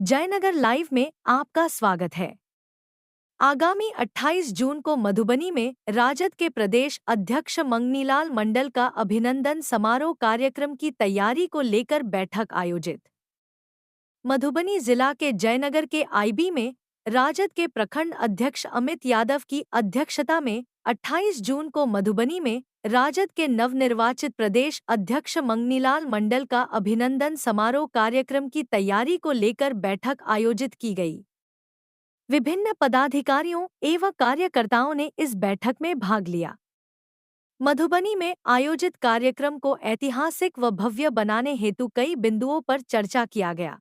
Jaynagar live में आपका स्वागत है। आगामी 28 जून को मधुबनी में राजद के प्रदेश अध्यक्ष मंगनीलाल मंडल का अभिनंदन समारोह कार्यक्रम की तैयारी को लेकर बैठक आयोजित। मधुबनी जिला के जयनगर के आईबी में राजद के प्रखंड अध्यक्ष अमित यादव की अध्यक्षता में 28 जून को मधुबनी में राजद के नवनिर्वाचित प्रदेश अध्यक्ष मंगनीलाल मंडल का अभिनंदन समारोह कार्यक्रम की तैयारी को लेकर बैठक आयोजित की गई। विभिन्न पदाधिकारियों एवं कार्यकर्ताओं ने इस बैठक में भाग लिया। मधुबनी में आयोजित कार्यक्रम को ऐतिहासिक व भव्य बनाने हेतु कई बिंदुओं पर चर्चा किया गया।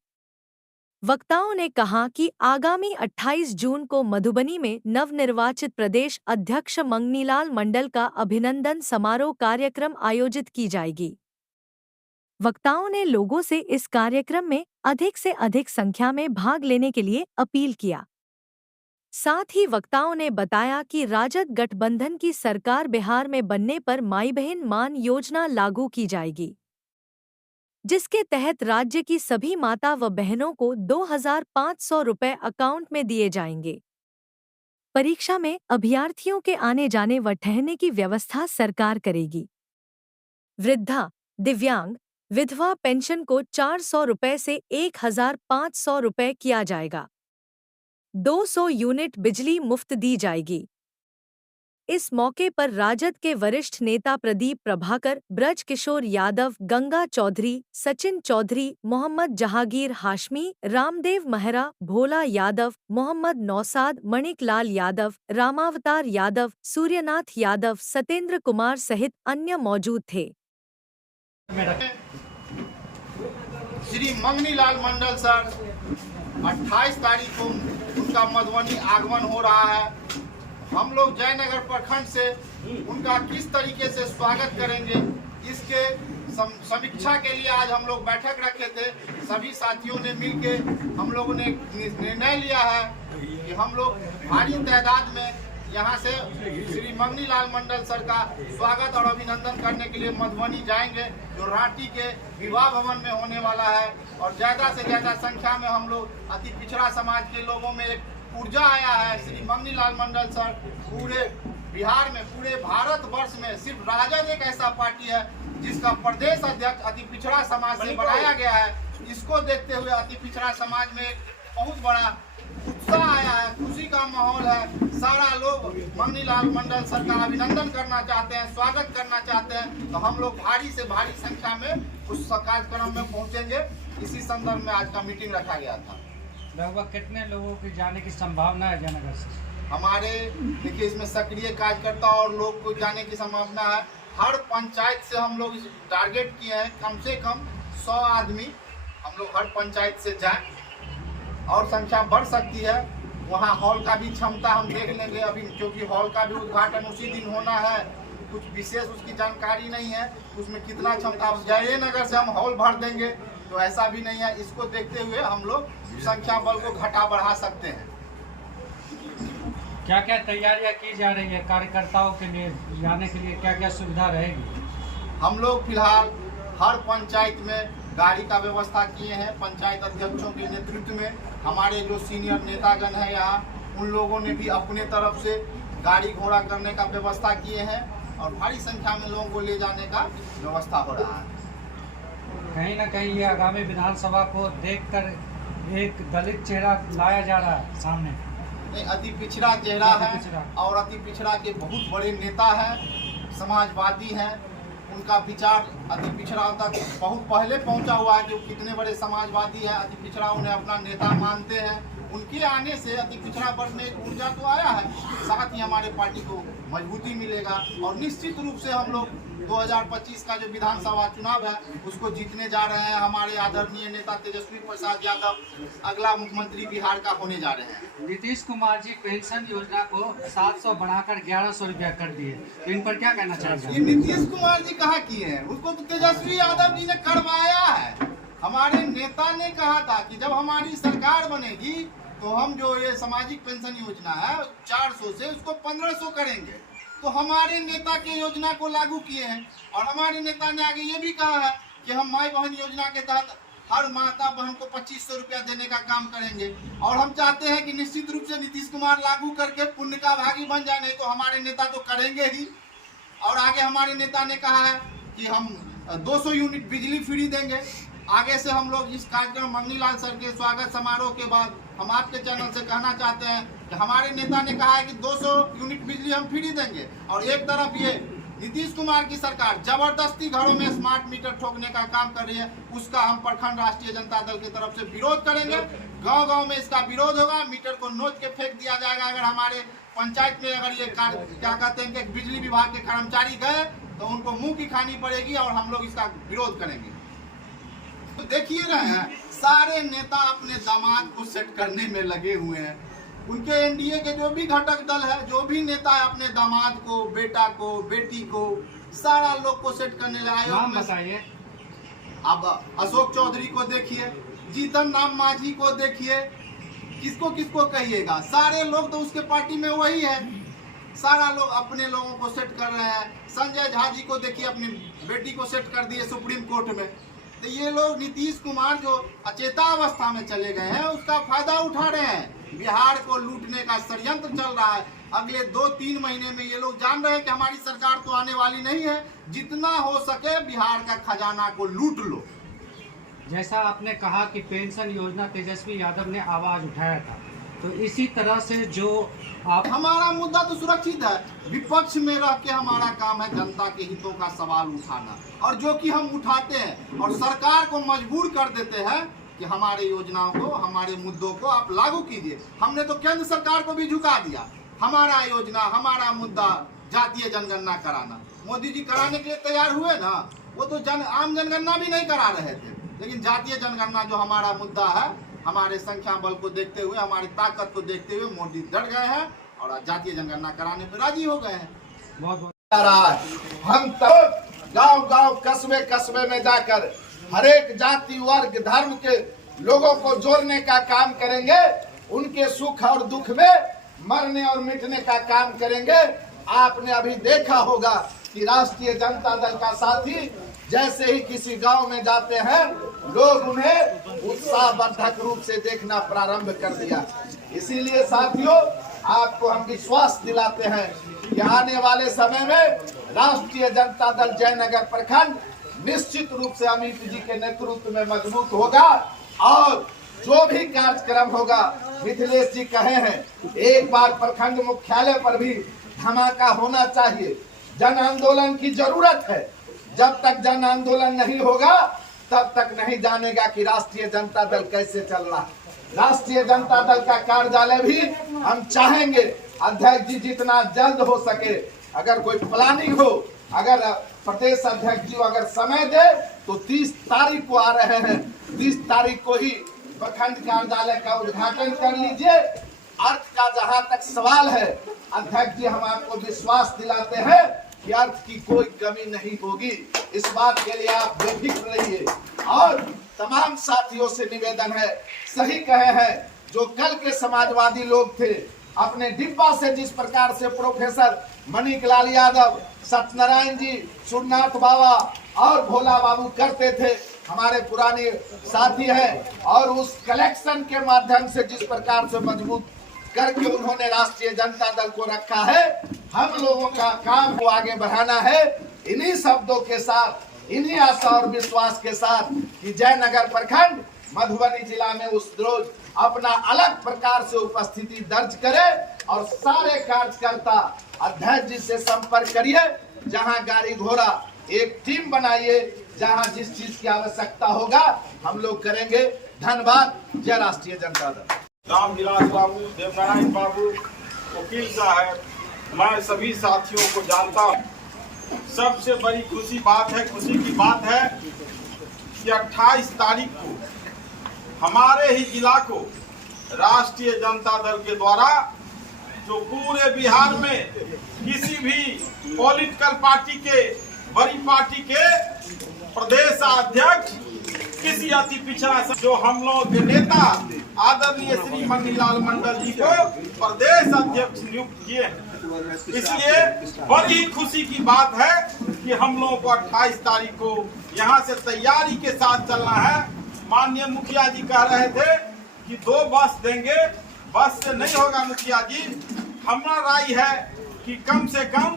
वक्ताओं ने कहा कि आगामी 28 जून को मधुबनी में नवनिर्वाचित प्रदेश अध्यक्ष मंगनीलाल मंडल का अभिनंदन समारोह कार्यक्रम आयोजित की जाएगी। वक्ताओं ने लोगों से इस कार्यक्रम में अधिक से अधिक संख्या में भाग लेने के लिए अपील किया। साथ ही वक्ताओं ने बताया कि राजद गठबंधन की सरकार बिहार में बनने पर माई बहन मान योजना लागू की जाएगी, जिसके तहत राज्य की सभी माता व बहनों को 2,500 रुपये अकाउंट में दिए जाएंगे। परीक्षा में अभ्यर्थियों के आने जाने व ठहरने की व्यवस्था सरकार करेगी। वृद्धा, दिव्यांग, विधवा पेंशन को 400 रुपये से 1,500 रुपये किया जाएगा। 200 यूनिट बिजली मुफ्त दी जाएगी। इस मौके पर राजद के वरिष्ठ नेता प्रदीप प्रभाकर, ब्रज किशोर यादव, गंगा चौधरी, सचिन चौधरी, मोहम्मद जहांगीर हाशमी, रामदेव महरा, भोला यादव, मोहम्मद नौसाद, मणिक लाल यादव, रामावतार यादव, सूर्यनाथ यादव, सतेंद्र कुमार सहित अन्य मौजूद थे। श्री मंगनीलाल मंडल सर 28 तारीख को उनका मधुबनी आगमन हो रहा है। हम लोग जयनगर प्रखंड से उनका किस तरीके से स्वागत करेंगे, इसके समीक्षा के लिए आज हम लोग बैठक रखे थे। सभी साथियों ने मिलके हम लोगों ने निर्णय लिया है कि हम लोग भारी तादाद में यहाँ से श्री मंगनीलाल मंडल सर का स्वागत और अभिनंदन करने के लिए मधुबनी जाएंगे, जो रांची के विवाह भवन में होने वाला है। और ज़्यादा से ज़्यादा संख्या में हम लोग अति पिछड़ा समाज के लोगों में एक ऊर्जा आया है। श्री मंगनीलाल मंडल सर पूरे बिहार में, पूरे भारत वर्ष में सिर्फ राजद एक ऐसा पार्टी है जिसका प्रदेश अध्यक्ष अति पिछड़ा समाज से बनाया गया है। इसको देखते हुए अति पिछड़ा समाज में बहुत बड़ा उत्साह आया है, खुशी का माहौल है। सारा लोग मंगनीलाल मंडल सर का अभिनंदन करना चाहते हैं, स्वागत करना चाहते हैं। तो हम लोग भारी से भारी संख्या में उस कार्यक्रम में पहुंचेंगे। इसी संदर्भ में आज का मीटिंग रखा गया था। लगभग कितने लोगों के जाने की संभावना है जयनगर से? हमारे देखिए इसमें सक्रिय कार्यकर्ता और लोग को जाने की संभावना है। हर पंचायत से हम लोग टारगेट किए हैं कम से कम 100 आदमी हम लोग हर पंचायत से जाएं, और संख्या बढ़ सकती है। वहाँ हॉल का भी क्षमता हम देख लेंगे अभी, क्योंकि हॉल का भी उद्घाटन उसी दिन होना है। कुछ विशेष उसकी जानकारी नहीं है, उसमें कितना क्षमता। जयनगर से हम हॉल भर देंगे तो ऐसा भी नहीं है। इसको देखते हुए हम लोग संख्या बल को घटा बढ़ा सकते हैं। क्या क्या तैयारियां की जा रही है कार्यकर्ताओं के लिए जाने के लिए, क्या क्या सुविधा रहेगी? हम लोग फिलहाल हर पंचायत में गाड़ी का व्यवस्था किए हैं। पंचायत अध्यक्षों के नेतृत्व में हमारे जो सीनियर नेतागण हैं यहाँ, उन लोगों ने भी अपने तरफ से गाड़ी घोड़ा करने का व्यवस्था किए हैं और भारी संख्या में लोगों को ले जाने का व्यवस्था हो रहा है। कहीं ना कहीं ये आगामी विधानसभा को देखकर एक दलित चेहरा लाया जा रहा है सामने। नहीं, अति पिछड़ा चेहरा है और अति पिछड़ा के बहुत बड़े नेता हैं, समाजवादी हैं। उनका विचार अति पिछड़ा तक बहुत पहले पहुंचा हुआ है। जो कितने बड़े समाजवादी हैं, अति पिछड़ा उन्हें अपना नेता मानते हैं। उनके आने से अति पिछड़ा वर्ग में एक ऊर्जा तो आया है, साथ ही हमारे पार्टी को मजबूती मिलेगा। और निश्चित रूप से हम लोग 2025 का जो विधानसभा चुनाव है उसको जीतने जा रहे हैं। हमारे आदरणीय नेता तेजस्वी प्रसाद यादव अगला मुख्यमंत्री बिहार का होने जा रहे हैं। नीतीश कुमार जी पेंशन योजना को 700 बढ़ाकर 1100 रुपया कर दिए, तो इन पर क्या कहना चाहिए? नीतीश कुमार जी कहाँ किए हैं, उसको तो तेजस्वी यादव जी ने करवाया है। हमारे नेता ने कहा था कि जब हमारी सरकार बनेगी तो हम जो ये सामाजिक पेंशन योजना है 400 से उसको 1500 करेंगे। तो हमारे नेता के योजना को लागू किए हैं। और हमारे नेता ने आगे ये भी कहा है कि हम माई बहन योजना के तहत हर माता बहन को 2500 रुपया देने का काम करेंगे। और हम चाहते हैं कि निश्चित रूप से नीतीश कुमार लागू करके पुण्य का भागी बन जाए, नहीं तो हमारे नेता तो करेंगे ही। और आगे हमारे नेता ने कहा है कि हम 200 यूनिट बिजली फ्री देंगे। आगे से हम लोग इस कार्यक्रम मंगनीलाल सर के स्वागत समारोह के बाद हम आपके चैनल से कहना चाहते हैं कि हमारे नेता ने कहा है कि 200 यूनिट बिजली हम फ्री देंगे, और एक तरफ ये नीतीश कुमार की सरकार जबरदस्ती घरों में स्मार्ट मीटर ठोकने का काम कर रही है, उसका हम प्रखंड राष्ट्रीय जनता दल की तरफ से विरोध करेंगे। गांव-गांव में इसका विरोध होगा, मीटर को नोच के फेंक दिया जाएगा। अगर हमारे पंचायत में अगर ये क्या कहते हैं कि बिजली विभाग के कर्मचारी गए तो उनको मुंह की खानी पड़ेगी, और हम लोग इसका विरोध करेंगे। तो देखिए रहे हैं, सारे नेता अपने दामाद को सेट करने में लगे हुए हैं। उनके एनडीए के जो भी घटक दल है, जो भी नेता है, अपने दामाद को, बेटा को, बेटी को, सारा लोग को सेट करने लगे। नाम बताइए। अब अशोक चौधरी को देखिए, जीतन राम मांझी को देखिए, किसको किसको कहिएगा, सारे लोग तो उसके पार्टी में वही है। सारा लोग अपने लोगों को सेट कर रहे हैं। संजय झा जी को देखिए, अपनी बेटी को सेट कर दिए सुप्रीम कोर्ट में। तो ये लोग नीतीश कुमार जो अचेता अवस्था में चले गए हैं, उसका फायदा उठा रहे हैं। बिहार को लूटने का षड्यंत्र चल रहा है। अगले 2-3 महीने में ये लोग जान रहे हैं कि हमारी सरकार तो आने वाली नहीं है, जितना हो सके बिहार का खजाना को लूट लो। जैसा आपने कहा कि पेंशन योजना तेजस्वी यादव ने आवाज उठाया था, तो इसी तरह से जो आप हमारा मुद्दा तो सुरक्षित है। विपक्ष में रह के हमारा काम है जनता के हितों का सवाल उठाना, और जो कि हम उठाते हैं और सरकार को मजबूर कर देते हैं कि हमारे योजनाओं को, हमारे मुद्दों को आप लागू कीजिए। हमने तो केंद्र सरकार को भी झुका दिया। हमारा योजना, हमारा मुद्दा जातीय जनगणना कराना, मोदी जी कराने के लिए तैयार हुए ना, वो तो आम जनगणना भी नहीं करा रहे थे, लेकिन जातीय जनगणना जो हमारा मुद्दा है, हमारे संख्या बल को देखते हुए, हमारी ताकत को देखते हुए मोदी डर गए हैं और जातीय जनगणना कराने पर राजी हो गए हैं। बहुत हम तो गांव-गांव, कस्बे-कस्बे में जाकर हर एक जाति, वर्ग, धर्म के लोगों को जोड़ने का काम करेंगे। उनके सुख और दुख में मरने और मिटने का काम करेंगे। आपने अभी देखा होगा कि राष्ट्रीय जनता दल का साथी जैसे ही किसी गांव में जाते हैं, लोग उन्हें उत्साहवर्धक रूप से देखना प्रारंभ कर दिया। इसीलिए साथियों, आपको हम विश्वास दिलाते हैं कि आने वाले समय में राष्ट्रीय जनता दल जयनगर प्रखंड निश्चित रूप से अमित जी के नेतृत्व में मजबूत होगा। और जो भी कार्यक्रम होगा, मिथिलेश जी कहे हैं, एक बार प्रखंड मुख्यालय पर भी धमाका होना चाहिए। जन आंदोलन की जरूरत है। जब तक जन आंदोलन नहीं होगा, तब तक नहीं जानेगा कि राष्ट्रीय जनता दल कैसे चल रहा है। राष्ट्रीय जनता दल का कार्यालय भी हम चाहेंगे अध्यक्ष जी जितना जल्द हो सके, अगर कोई प्लानिंग हो, अगर प्रदेश अध्यक्ष जी अगर समय दे तो 30 तारीख को आ रहे हैं, 30 तारीख को ही प्रखंड कार्यालय का उद्घाटन कर लीजिए। अर्थ का जहां तक सवाल है, अध्यक्ष जी हम आपको विश्वास दिलाते हैं कि अर्थ की कोई कमी नहीं होगी। इस बात के लिए आप बेफिक्र रहिए। और तमाम साथियों से निवेदन है, सही कहे हैं जो कल के समाजवादी लोग थे, अपने डिब्बा से जिस प्रकार से प्रोफेसर मणिक लाल यादव, सत्यनारायण जी, सूर्यनाथ बाबा और भोला बाबू करते थे, हमारे पुराने साथी हैं, और उस कलेक्शन के माध्यम से जिस प्रकार से मजबूत करके उन्होंने राष्ट्रीय जनता दल को रखा है, हम लोगों का काम को आगे बढ़ाना है। इन्हीं शब्दों के साथ, इन्हीं आशा और विश्वास के साथ कि जयनगर प्रखंड मधुबनी जिला में उस रोज अपना अलग प्रकार से उपस्थिति दर्ज करे, और सारे कार्यकर्ता अध्यक्ष जी से संपर्क करिए। जहां गाड़ी घोड़ा एक टीम बनाइए, जहां जिस चीज की आवश्यकता होगा हम लोग करेंगे। धन्यवाद। जय राष्ट्रीय जनता दल। रामविलास बाबू, देवनारायण बाबू, वकील साहब, मैं सभी साथियों को जानता हूँ। सबसे बड़ी खुशी की बात है कि 28 तारीख को हमारे ही जिला को राष्ट्रीय जनता दल के द्वारा, जो पूरे बिहार में किसी भी पॉलिटिकल पार्टी के, बड़ी पार्टी के प्रदेश अध्यक्ष, किसी अति पिछड़ा जो हम लोग के नेता आदरणीय श्री मंगनीलाल मंडल जी को प्रदेश अध्यक्ष नियुक्त किए हैं। इसलिए बड़ी खुशी की बात है कि हम लोगों को 28 तारीख को यहाँ से तैयारी के साथ चलना है। माननीय मुखिया जी कह रहे थे कि 2 बस देंगे, बस से नहीं होगा मुखिया जी। हमारा राय है कि कम से कम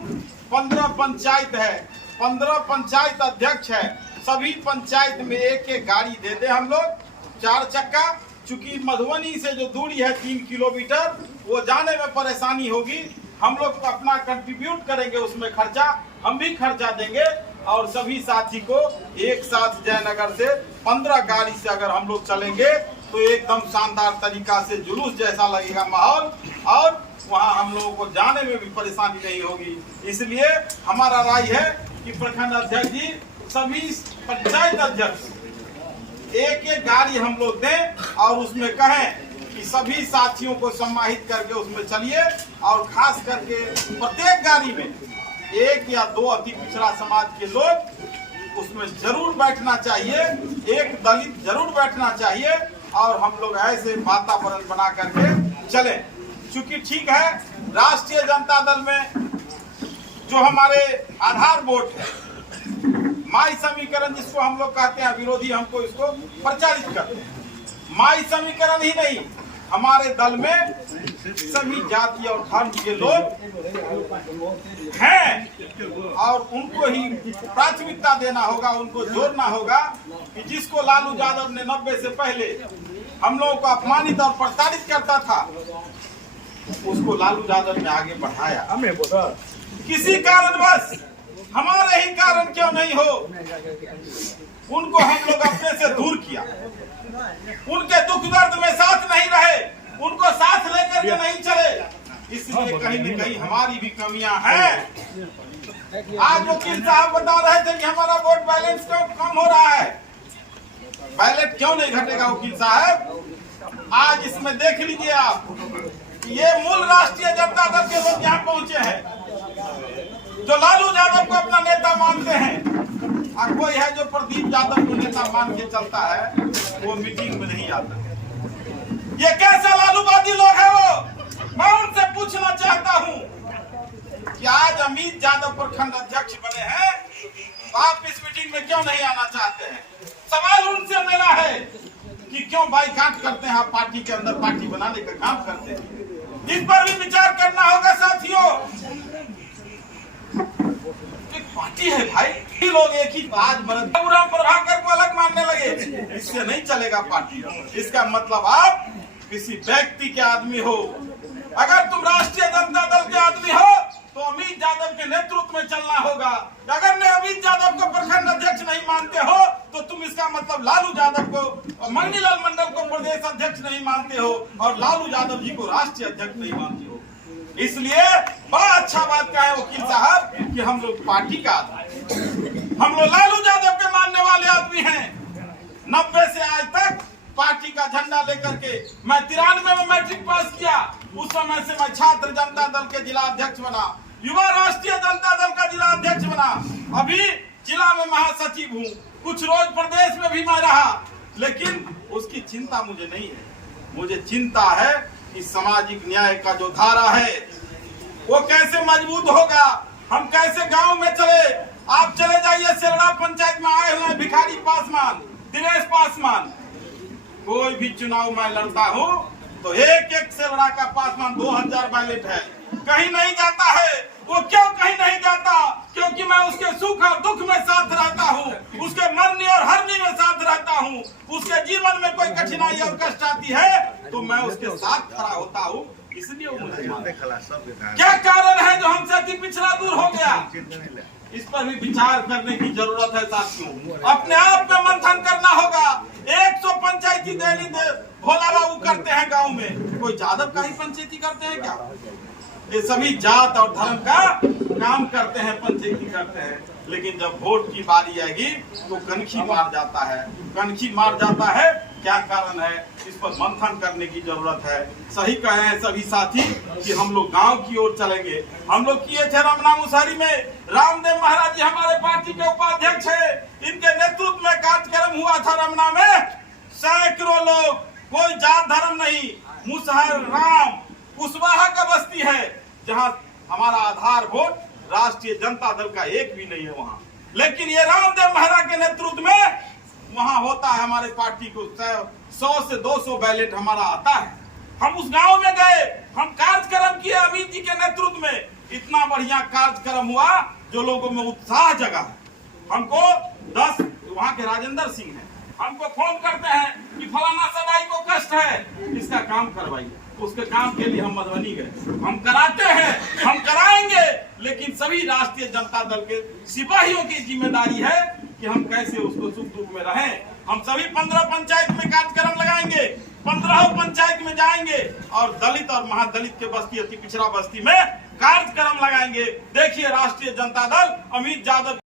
15 पंचायत है, 15 पंचायत अध्यक्ष है, सभी पंचायत में एक एक गाड़ी दे दे हम लोग 4 चक्का। चूंकि मधुबनी से जो दूरी है 3 किलोमीटर, वो जाने में परेशानी होगी। हम लोग अपना कंट्रीब्यूट करेंगे, उसमें खर्चा हम भी खर्चा देंगे और सभी साथी को एक साथ जयनगर से 15 गाड़ी से अगर हम लोग चलेंगे तो एकदम शानदार तरीका से जुलूस जैसा लगेगा माहौल, और वहाँ हम लोगों को जाने में भी परेशानी नहीं होगी। इसलिए हमारा राय है कि प्रखंड अध्यक्ष जी, सभी पंचायत अध्यक्ष एक एक गाड़ी हम लोग दें और उसमें कहें कि सभी साथियों को सम्मानित करके उसमें चलिए, और खास करके प्रत्येक गाड़ी में 1 या 2 अति पिछड़ा समाज के लोग उसमें जरूर बैठना चाहिए, एक दलित जरूर बैठना चाहिए, और हम लोग ऐसे वातावरण बना करके चलें। चूंकि ठीक है, राष्ट्रीय जनता दल में जो हमारे आधार वोट है, माई समीकरण जिसको हम लोग कहते हैं, विरोधी हमको इसको प्रचारित करते हैं। माई समीकरण ही नहीं, हमारे दल में सभी जाति और धर्म के लोग हैं और उनको ही प्राथमिकता देना होगा, उनको जोड़ना होगा कि जिसको लालू यादव ने 90 से पहले हम लोगों को अपमानित और प्रताड़ित करता था, उसको लालू यादव ने आगे बढ़ाया। किसी कारणवश, हमारे ही कारण क्यों नहीं हो, उनको हम लोग अपने से दूर किया, उनके दुख दर्द में साथ नहीं रहे, उनको साथ लेकर के नहीं चले। इसलिए कहीं न कहीं हमारी भी कमियां हैं। आज वकील साहब बता रहे थे कि हमारा वोट बैलेंस कम हो रहा है। बैलेट क्यों नहीं घटेगा वकील साहब? आज इसमें देख लीजिए आप, ये मूल राष्ट्रीय जनता दल के लोग यहाँ पहुंचे हैं, जो लालू यादव को अपना नेता मानते हैं, और कोई है जो प्रदीप यादव को नेता मान के चलता है, वो मीटिंग में नहीं आता। ये कैसे लालूवादी लोग हैं वो? मैं उनसे पूछना चाहता हूँ कि आज अमित यादव प्रखंड अध्यक्ष बने हैं, तो आप इस मीटिंग में क्यों नहीं आना चाहते हैं? सवाल उनसे मेरा है कि क्यों बाइकाट करते हैं आप, पार्टी के अंदर पार्टी बनाने का काम करते हैं। इस पर भी विचार करना होगा साथियों। एक पार्टी है भाई, लोग एक ही आज प्रभाकर को अलग मानने लगे, इससे नहीं चलेगा पार्टी। इसका मतलब आप किसी व्यक्ति के आदमी हो। अगर तुम राष्ट्रीय जनता दल के आदमी हो तो अमित यादव के नेतृत्व में चलना होगा। अगर ने अमित यादव को प्रखंड अध्यक्ष नहीं मानते हो तो तुम इसका मतलब लालू यादव को और मंगनीलाल मंडल को प्रदेश अध्यक्ष नहीं मानते हो, और लालू यादव जी को राष्ट्रीय अध्यक्ष नहीं मानते हो। इसलिए बड़ा अच्छा बात का है वकील साहब कि हम लोग पार्टी का आदमी, हम लोग लालू यादव के मानने वाले आदमी हैं। 90 से आज तक पार्टी का झंडा लेकर के मैं 93 में मैट्रिक पास किया, उस समय से मैं छात्र जनता दल के जिला अध्यक्ष बना, युवा राष्ट्रीय जनता दल का जिला अध्यक्ष बना, अभी जिला में महासचिव हूँ, कुछ रोज प्रदेश में भी मैं रहा। लेकिन उसकी चिंता मुझे नहीं है, मुझे चिंता है कि सामाजिक न्याय का जो धारा है वो कैसे मजबूत होगा, हम कैसे गांव में चले। आप चले जाइए सेरड़ा पंचायत में आए हुए हैं भिखारी पासवान, दिनेश पासवान, कोई भी चुनाव में लड़ता हूँ तो एक एक सेरड़ा का पासवान 2000 बैलेट है, कहीं नहीं जाता है। वो क्यों कहीं नहीं जाता? क्योंकि मैं उसके सुख और दुख में साथ रहता हूँ, उसके मरने और हरने में साथ रहता हूँ। उसके जीवन में कोई कठिनाई और कष्ट आती है तो मैं उसके साथ खड़ा होता हूँ। इसलिए क्या कारण है जो हमसे अति पिछड़ा दूर हो गया? इस पर भी विचार करने की जरूरत है साथियों। अपने आप में मंथन करना होगा। 100 पंचायती देनी भोला बाबू करते हैं गांव में, कोई यादव का ही पंचायती करते हैं क्या? ये सभी जात और धर्म का काम करते हैं, पंचायती करते हैं। लेकिन जब वोट की बारी आएगी तो कनखी मार जाता है, कनखी मार जाता है। क्या कारण है, इस पर मंथन करने की जरूरत है। सही कहे हैं सभी साथी कि हम लोग गांव की ओर चलेंगे। हम लोग किए थे रमना मुसहरी में, रामदेव महाराज जी हमारे पार्टी के उपाध्यक्ष है, इनके नेतृत्व में कार्यक्रम हुआ था रमना में। सैकड़ों लोग, कोई जात धर्म नहीं, मुसहर राम कुशवाहा का बस्ती है जहां हमारा आधार वोट राष्ट्रीय जनता दल का एक भी नहीं है वहां। लेकिन ये रामदेव महाराज के नेतृत्व में वहाँ होता है हमारे पार्टी को 100 से 200 बैलेट हमारा आता है। हम उस गांव में गए, हम कार्यक्रम किए अमित जी के नेतृत्व में, इतना बढ़िया कार्यक्रम हुआ जो लोगों में उत्साह जगा है। हमको 10 वहाँ के राजेंद्र सिंह हैं, हमको फोन करते हैं कि फलाना सदाई को कष्ट है, इसका काम करवाइए। उसके काम के लिए हम मधुबनी गए, हम कराते हैं, हम कराएंगे, लेकिन सभी राष्ट्रीय जनता दल के सिपाहियों की जिम्मेदारी है कि हम कैसे उसको सुख दुख में रहें। हम सभी 15 पंचायत में कार्यक्रम लगाएंगे, 15 पंचायत में जाएंगे और दलित और महादलित के बस्ती, अति पिछड़ा बस्ती में कार्यक्रम लगाएंगे। देखिए राष्ट्रीय जनता दल अमित यादव